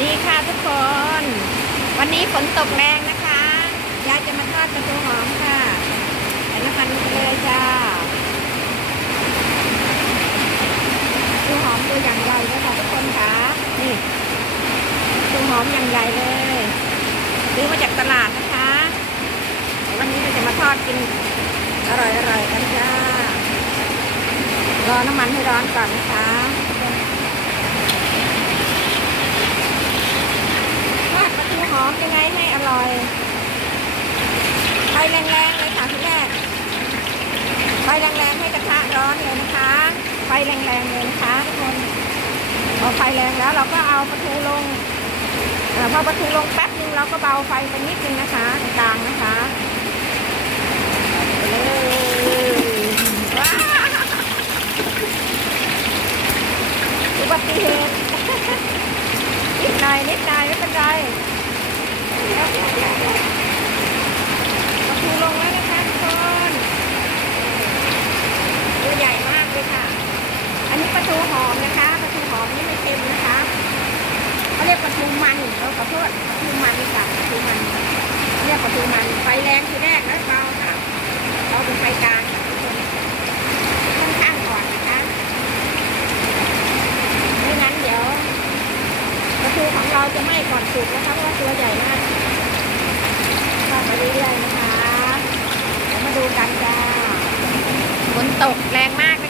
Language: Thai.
ดีค่ะทุกคน วันนี้ฝนตกแรงนะคะ ยายจะมาทอดกระทูหอมค่ะใส่น้ำมันเลยจ้าทูหอมตัวอย่างใหญ่เลยค่ะทุกคนค่ะนี่ทูหอมอย่างใหญ่เลยซื้อมาจากตลาดนะคะ วันนี้เราจะมาทอดกินอร่อยๆกันจ้ารอน้ำมันให้ร้อนก่อนนะคะ ทอดปลาทูหอมยังไงให้อร่อย ไฟ แรงๆเลยค่ะพี่แรกไฟแรงๆให้กระทะร้อนเลยนะคะ ไฟแรงๆเลยนะคะทุกคนพอไฟแรงแล้วเราก็เอาปลาทูลงอพอปลาทูลงแป๊บนึงเราก็เบาไฟไปนิดนึงนะคะกลางนะคะเลยว้าวอุบัติเหตุนิดหน่อยนิดหน่อยไม่เป็นไรปลาทูลงแล้วนะคะทุกคนตัวใหญ่มากเลยค่ะ อันนี้ปลาทูหอมนะคะปลาทูหอมนี่ไม่เค็มนะคะเขาเรียกปลาทู มันเราขอโทษปทูมันค่ะปลาทูมันเรียกปลาทูมันไฟแรงทีแรกแล้วเบาค่ะเราเป็นไฟกลางค่ะทุกคนค่อนข้างอ่อนนะคะไม่งั้นเดี๋ยวปลาทูของเราจะไหม้ก่อนสุกนะคะเพราะว่าตัวใหญ่มากทอดไปเรื่อยๆนะคะเดี๋ยวมาดูกันจ้าฝนตกแรงมากเลยค่ะ